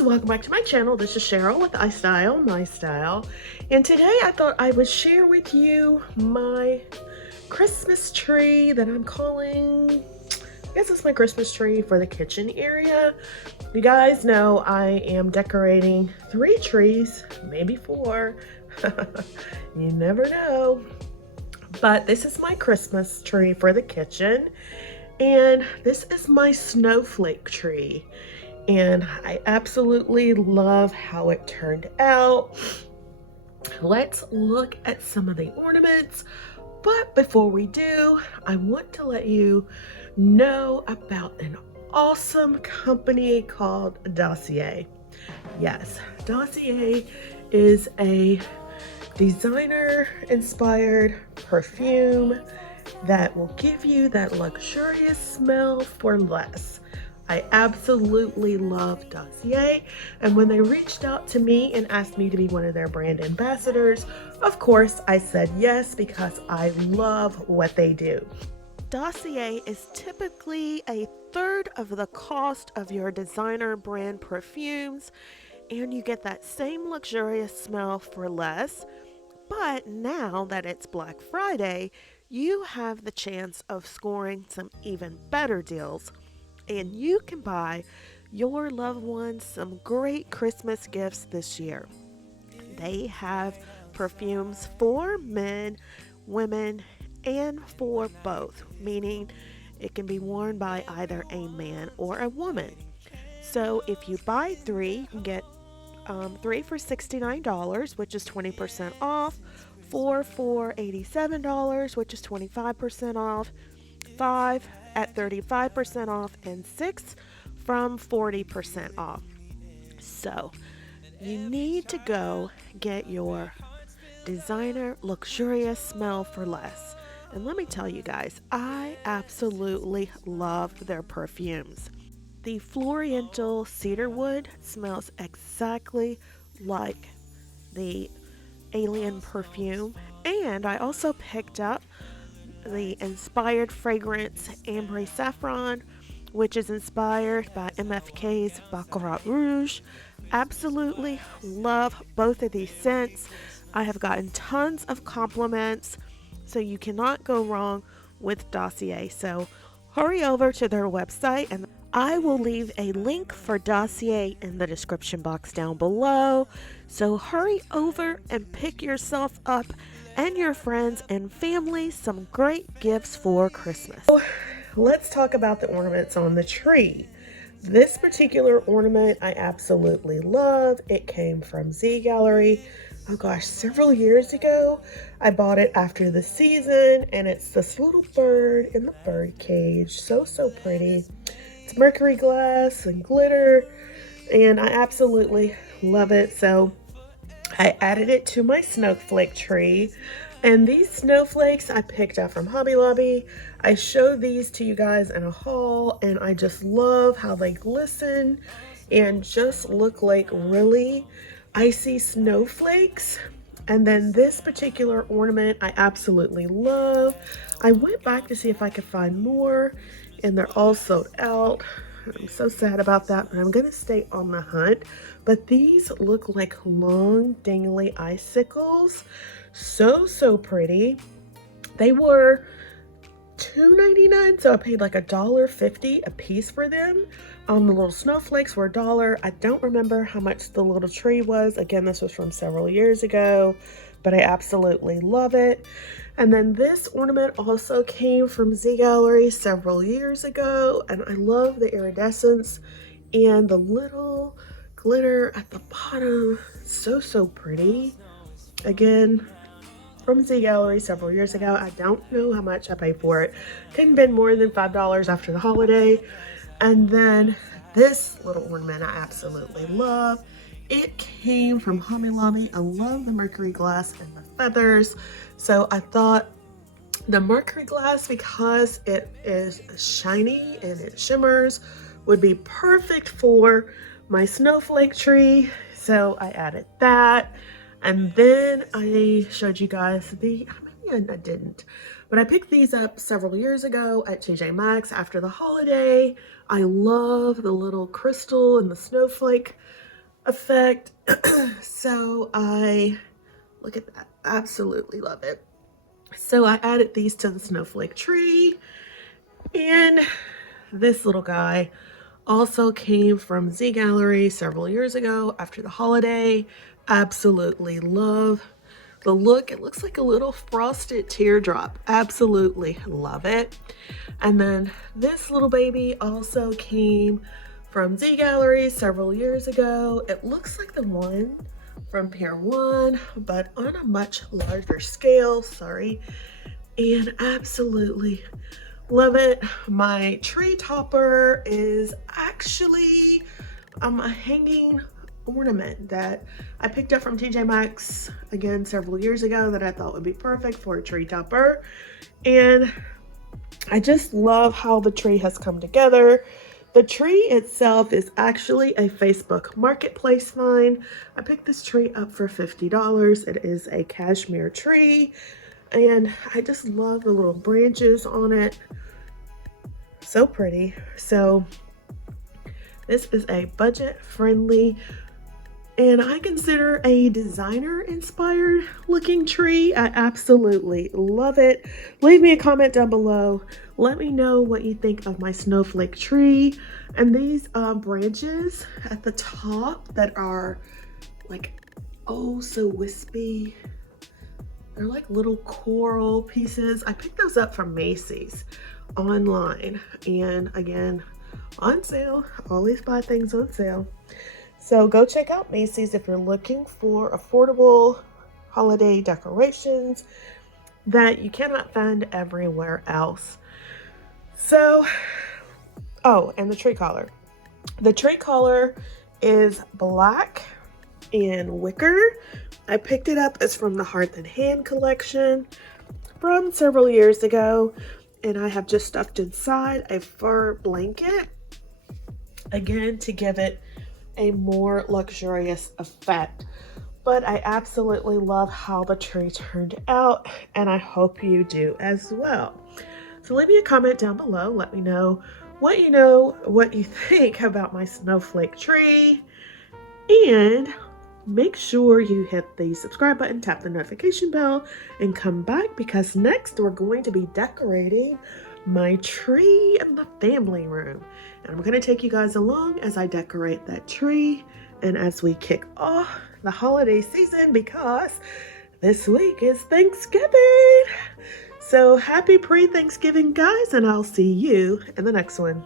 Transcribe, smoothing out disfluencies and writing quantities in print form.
guys, welcome back to my channel. This is Cheryl with iStylEMYSTYLE, and today I thought I would share with you my Christmas tree that I'm calling, I guess it's my Christmas tree for the kitchen area. You guys know I am decorating 3 trees, maybe 4. You never know. But this is my Christmas tree for the kitchen, and this is my snowflake tree. And I absolutely love how it turned out. Let's look at some of the ornaments. But before we do, I want to let you know about an awesome company called Dossier. Yes, Dossier is a designer-inspired perfume that will give you that luxurious smell for less. I absolutely love Dossier, and when they reached out to me and asked me to be one of their brand ambassadors, of course I said yes because I love what they do. Dossier is typically a third of the cost of your designer brand perfumes, and you get that same luxurious smell for less. But now that it's Black Friday, you have the chance of scoring some even better deals. And you can buy your loved ones some great Christmas gifts this year. They have perfumes for men, women, and for both, meaning it can be worn by either a man or a woman. So if you buy 3, you can get 3 for $69, which is 20% off, 4 for $87, which is 25% off, 5 at 35% off, and 6 from 40% off. So you need to go get your designer luxurious smell for less. And let me tell you guys, I absolutely love their perfumes. The Floriental cedarwood smells exactly like the Alien perfume, and I also picked up the inspired fragrance Ambre Saffron, which is inspired by MFK's Baccarat Rouge. Absolutely love both of these scents. I have gotten tons of compliments, so you cannot go wrong with Dossier. So hurry over to their website, and I will leave a link for Dossier in the description box down below. So hurry over and pick yourself up and your friends and family some great gifts for Christmas. So let's talk about the ornaments on the tree. This particular ornament I absolutely love. It came from Z Gallery. Oh gosh, several years ago. I bought it after the season, and it's this little bird in the bird cage. So pretty. It's mercury glass and glitter, and I absolutely love it. So I added it to my snowflake tree, and these snowflakes I picked up from Hobby Lobby. I showed these to you guys in a haul, and I just love how they glisten and just look like really icy snowflakes. And then this particular ornament I absolutely love. I went back to see if I could find more, and they're all sold out. I'm so sad about that, but I'm gonna stay on the hunt. But these look like long dangly icicles. So pretty. They were $2.99, so I paid like $1.50 a piece for them. The little snowflakes were $1. I don't remember how much the little tree was. Again, this was from several years ago, but I absolutely love it. And then this ornament also came from Z Gallery several years ago, and I love the iridescence and the little glitter at the bottom. So pretty. Again, from Z Gallery several years ago. I don't know how much I paid for it. Couldn't have been more than $5 after the holiday. And then this little ornament I absolutely love. It came from Hobby Lobby. I love the mercury glass and the feathers. So I thought the mercury glass, because it is shiny and it shimmers, would be perfect for my snowflake tree. So I added that. And then I showed you guys maybe I didn't, but I picked these up several years ago at TJ Maxx after the holiday. I love the little crystal and the snowflake effect. So look at that, absolutely love it. So I added these to the snowflake tree, and this little guy also came from Z Gallery several years ago after the holiday. Absolutely love the look. It looks like a little frosted teardrop. Absolutely love it. And then this little baby also came from Z Gallery several years ago. It looks like the one from Pier 1, but on a much larger scale, sorry. And absolutely love it. My tree topper is actually a hanging ornament that I picked up from TJ Maxx again several years ago that I thought would be perfect for a tree topper. And I just love how the tree has come together. The tree itself is actually a Facebook marketplace find. I picked this tree up for $50. It is a cashmere tree, and I just love the little branches on it. So pretty. So this is a budget-friendly, and I consider a designer-inspired looking tree. I absolutely love it. Leave me a comment down below. Let me know what you think of my snowflake tree. And these branches at the top that are like, oh, so wispy. They're like little coral pieces. I picked those up from Macy's online. And again, on sale. Always buy things on sale. So go check out Macy's if you're looking for affordable holiday decorations that you cannot find everywhere else. So, oh, and the tree collar. The tree collar is black and wicker. I picked it up. It's from the Hearth and Hand collection from several years ago. And I have just stuffed inside a fur blanket, again, to give it a more luxurious effect. But I absolutely love how the tree turned out, and I hope you do as well. So leave me a comment down below. Let me know what you think about my snowflake tree, and make sure you hit the subscribe button, tap the notification bell, and come back, because next we're going to be decorating my tree in the family room. And I'm going to take you guys along as I decorate that tree and as we kick off the holiday season, because this week is Thanksgiving. So happy pre-Thanksgiving, guys, and I'll see you in the next one.